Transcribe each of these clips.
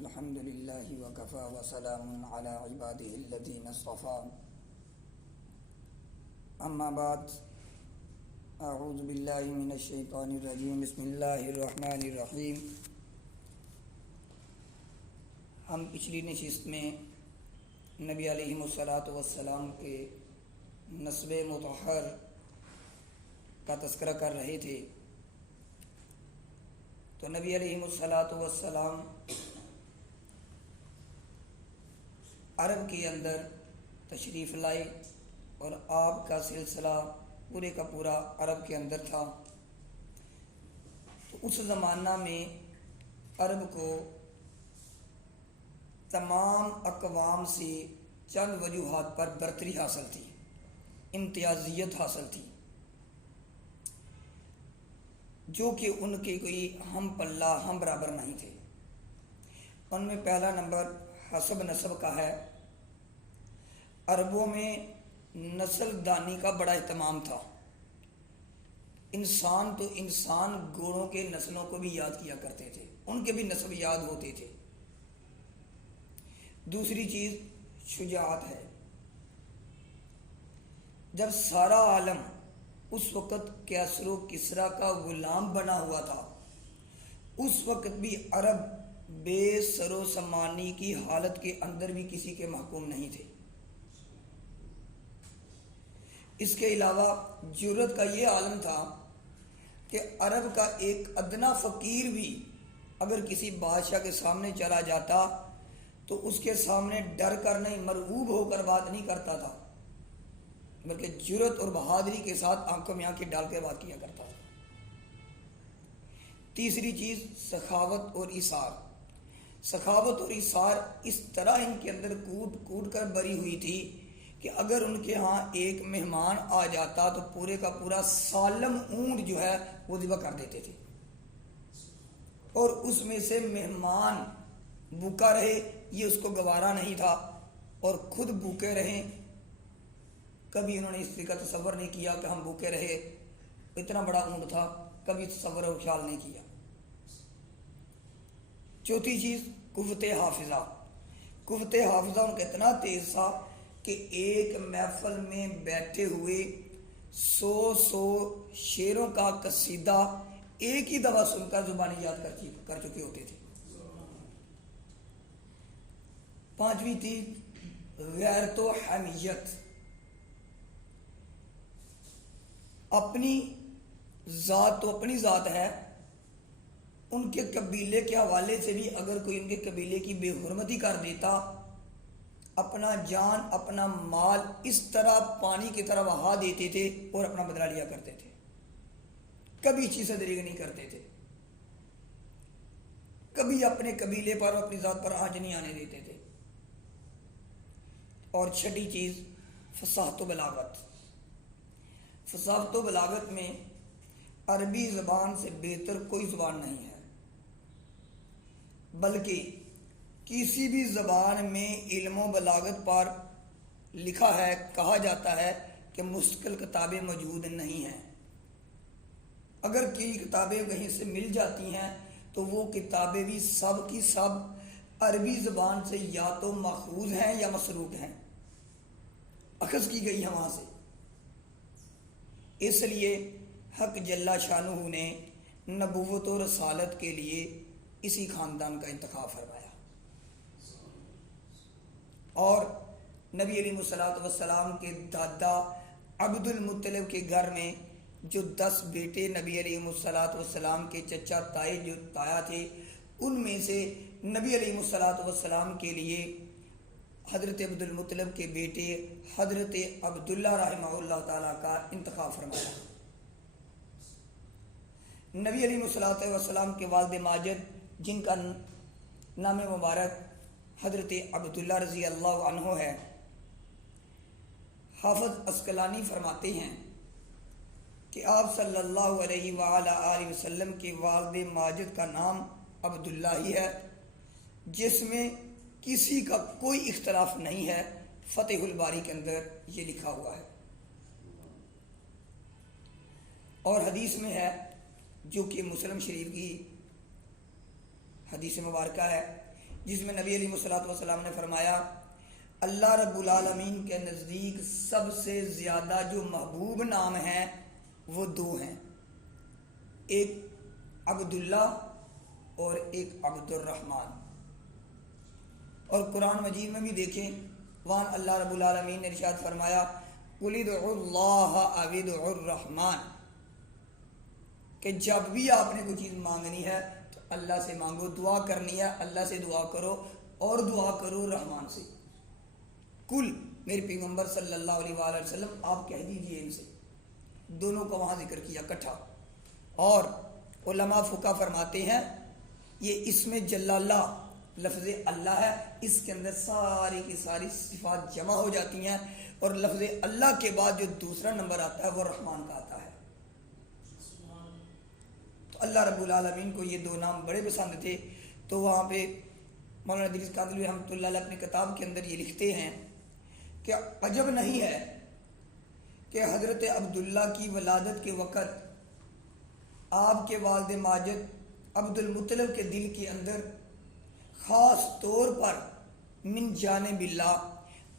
الحمد للہ وکفى وسلام علی عبادہ الذین اصطفى اما بعد اعوذ باللہ من الشیطان الرجیم بسم اللہ الرحمن الرحیم۔ ہم پچھلی نشست میں نبی علیہ الصلوۃ والسلام کے نسب مطہر کا تذکرہ کر رہے تھے، تو نبی علیہ الصلوۃ والسلام عرب کے اندر تشریف لائے اور آپ کا سلسلہ پورے کا پورا عرب کے اندر تھا۔ تو اس زمانہ میں عرب کو تمام اقوام سے چند وجوہات پر برتری حاصل تھی، امتیازیت حاصل تھی، جو کہ ان کے کوئی ہم پلہ ہم برابر نہیں تھے۔ ان میں پہلا نمبر حسب نسب کا ہے۔ عربوں میں نسل دانی کا بڑا اہتمام تھا۔ انسان تو انسان گھوڑوں کے نسلوں کو بھی یاد کیا کرتے تھے، ان کے بھی نسب یاد ہوتے تھے۔ دوسری چیز شجاعت ہے۔ جب سارا عالم اس وقت کیسر و کسریٰ کا غلام بنا ہوا تھا، اس وقت بھی عرب بے سر و سامانی کی حالت کے اندر بھی کسی کے محکوم نہیں تھے۔ اس کے علاوہ جرأت کا یہ عالم تھا کہ عرب کا ایک ادنا فقیر بھی اگر کسی بادشاہ کے سامنے چلا جاتا تو اس کے سامنے ڈر کر نہیں، مرعوب ہو کر بات نہیں کرتا تھا، بلکہ جرأت اور بہادری کے ساتھ آنکھوں میں آنکھیں ڈال کے بات کیا کرتا تھا۔ تیسری چیز سخاوت اور ایثار۔ سخاوت اور ایثار اس طرح ان کے اندر کود کود کر بری ہوئی تھی کہ اگر ان کے ہاں ایک مہمان آ جاتا تو پورے کا پورا سالم اونٹ جو ہے وہ ذبح کر دیتے تھے، اور اس میں سے مہمان بھوکا رہے یہ اس کو گوارا نہیں تھا، اور خود بھوکے رہیں کبھی انہوں نے اس طرح کا تصور نہیں کیا کہ ہم بھوکے رہے، اتنا بڑا اونٹ تھا، کبھی تصور و خیال نہیں کیا۔ چوتھی چیز قوت حافظہ۔ قوت حافظہ ان کا اتنا تیز تھا کہ ایک محفل میں بیٹھے ہوئے 100 شعروں کا قصیدہ ایک ہی دفعہ سن کر زبانی یاد کر چکے ہوتے تھے۔ پانچویں تھی غیرت و حمیت۔ اپنی ذات تو اپنی ذات ہے، ان کے قبیلے کے حوالے سے بھی اگر کوئی ان کے قبیلے کی بے حرمتی کر دیتا، اپنا جان اپنا مال اس طرح پانی کی طرح بہا دیتے تھے اور اپنا بدلہ لیا کرتے تھے، کبھی چیز دریغ نہیں کرتے تھے، کبھی اپنے قبیلے پر اور اپنی ذات پر آنچ نہیں آنے دیتے تھے۔ اور چھٹی چیز فصاحت و بلاغت۔ فصاحت و بلاغت میں عربی زبان سے بہتر کوئی زبان نہیں ہے، بلکہ کسی بھی زبان میں علم و بلاغت پر لکھا ہے، کہا جاتا ہے کہ مستقل کتابیں موجود نہیں ہیں۔ اگر کئی کتابیں کہیں سے مل جاتی ہیں تو وہ کتابیں بھی سب کی سب عربی زبان سے یا تو ماخوذ ہیں یا مسروق ہیں، اخذ کی گئی ہیں وہاں سے۔ اس لیے حق جل شانہ نے نبوت و رسالت کے لیے اسی خاندان کا انتخاب فرمایا، اور نبی علیہ الصلوۃ والسلام کے دادا عبد المطلب کے گھر میں جو 10 بیٹے نبی علیہ الصلوۃ والسلام کے چچا تایا تھے، ان میں سے نبی علیہ الصلوۃ والسلام کے لیے حضرت عبد المطلب کے بیٹے حضرت عبداللہ رحمہ اللہ تعالیٰ کا انتخاب فرمایا۔ نبی علیہ الصلوۃ والسلام کے والد ماجد جن کا نام مبارک حضرت عبداللہ رضی اللہ عنہ ہے، حافظ عسقلانی فرماتے ہیں کہ آپ صلی اللہ علیہ وآلہ وسلم کے والد ماجد کا نام عبداللہ ہی ہے، جس میں کسی کا کوئی اختلاف نہیں ہے، فتح الباری کے اندر یہ لکھا ہوا ہے۔ اور حدیث میں ہے جو کہ مسلم شریف کی حدیث مبارکہ ہے جس میں نبی علیہ الصلوۃ والسلام نے فرمایا اللہ رب العالمین کے نزدیک سب سے زیادہ جو محبوب نام ہیں وہ دو ہیں، ایک عبداللہ اور ایک عبد الرحمن۔ اور قرآن مجید میں بھی دیکھیں، وہاں اللہ رب العالمین نے ارشاد فرمایا قُلِ ادْعُوا اللَّهَ أَوِ ادْعُوا الرَّحْمَنَ، کہ جب بھی آپ نے کوئی چیز مانگنی ہے تو اللہ سے مانگو، دعا کرنی ہے اللہ سے دعا کرو، اور دعا کرو رحمان سے۔ کل میرے پیغمبر صلی اللہ علیہ وآلہ وسلم آپ کہہ دیجئے ان سے، دونوں کو وہاں ذکر کیا اکٹھا۔ اور علماء فقہ فرماتے ہیں یہ اسم جلالہ لفظ اللہ ہے، اس کے اندر ساری کی ساری صفات جمع ہو جاتی ہیں، اور لفظ اللہ کے بعد جو دوسرا نمبر آتا ہے وہ رحمان کا آتا ہے۔ تو اللہ رب العالمین کو یہ دو نام بڑے پسند تھے، تو وہاں پہ مولانا ادریس قادری رحمۃ اللہ علیہ اپنی کتاب کے اندر یہ لکھتے ہیں کہ عجب نہیں ہے کہ حضرت عبداللہ کی ولادت کے وقت آپ کے والد ماجد عبد المطلب کے دل کے اندر خاص طور پر من جانب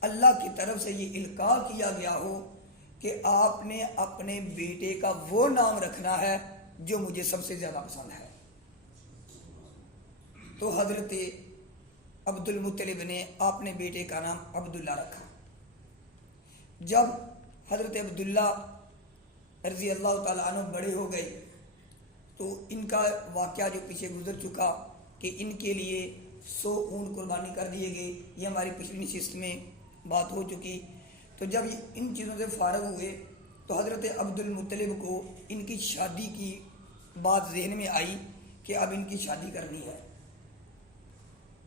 اللہ کی طرف سے یہ القاء کیا گیا ہو کہ آپ نے اپنے بیٹے کا وہ نام رکھنا ہے جو مجھے سب سے زیادہ پسند ہے۔ تو حضرت عبد المطلب نے اپنے بیٹے کا نام عبداللہ رکھا۔ جب حضرت عبداللہ رضی اللہ تعالیٰ عنہ بڑے ہو گئے تو ان کا واقعہ جو پیچھے گزر چکا کہ ان کے لیے 100 اونٹ قربانی کر دیے گئے، یہ ہماری پچھلی نشست میں بات ہو چکی۔ تو جب ان چیزوں سے فارغ ہوئے تو حضرت عبد المطلب کو ان کی شادی کی بات ذہن میں آئی کہ اب ان کی شادی کرنی ہے،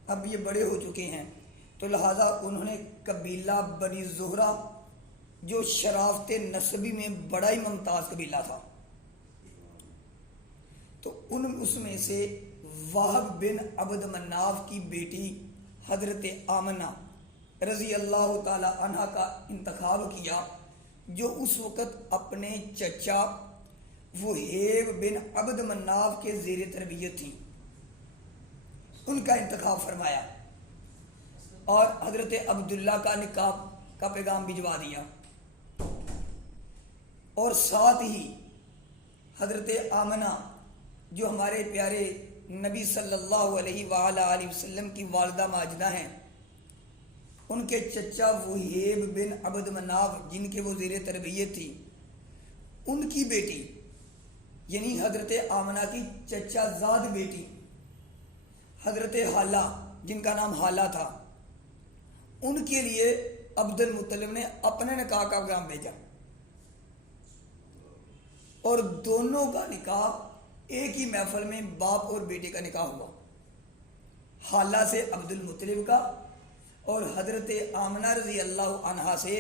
اب یہ بڑے ہو چکے ہیں، تو لہٰذا انہوں نے قبیلہ بنی زہرہ جو شرافت نسبی میں بڑا ہی ممتاز قبیلہ تھا، تو اس میں سے وہب بن عبد مناف کی بیٹی حضرت آمنہ رضی اللہ تعالی عنہ کا انتخاب کیا، جو اس وقت اپنے چچا وہیب بن عبد مناف کے زیر تربیت تھی، ان کا انتخاب فرمایا اور حضرت عبداللہ کا نکاح کا پیغام بھجوا دیا، اور ساتھ ہی حضرت آمنہ جو ہمارے پیارے نبی صلی اللہ علیہ وآلہ وسلم کی والدہ ماجدہ ہیں، ان کے چچا وہیب بن عبد مناف جن کے وہ زیر تربیت تھی، ان کی بیٹی یعنی حضرت آمنہ کی چچا زاد بیٹی حضرت حالہ جن کا نام حالہ تھا، ان کے لیے عبد المطلب نے اپنے نکاح کا پیغام بھیجا، اور دونوں کا نکاح ایک ہی محفل میں باپ اور بیٹے کا نکاح ہوا، حالہ سے عبد المطلب کا اور حضرت آمنہ رضی اللہ عنہا سے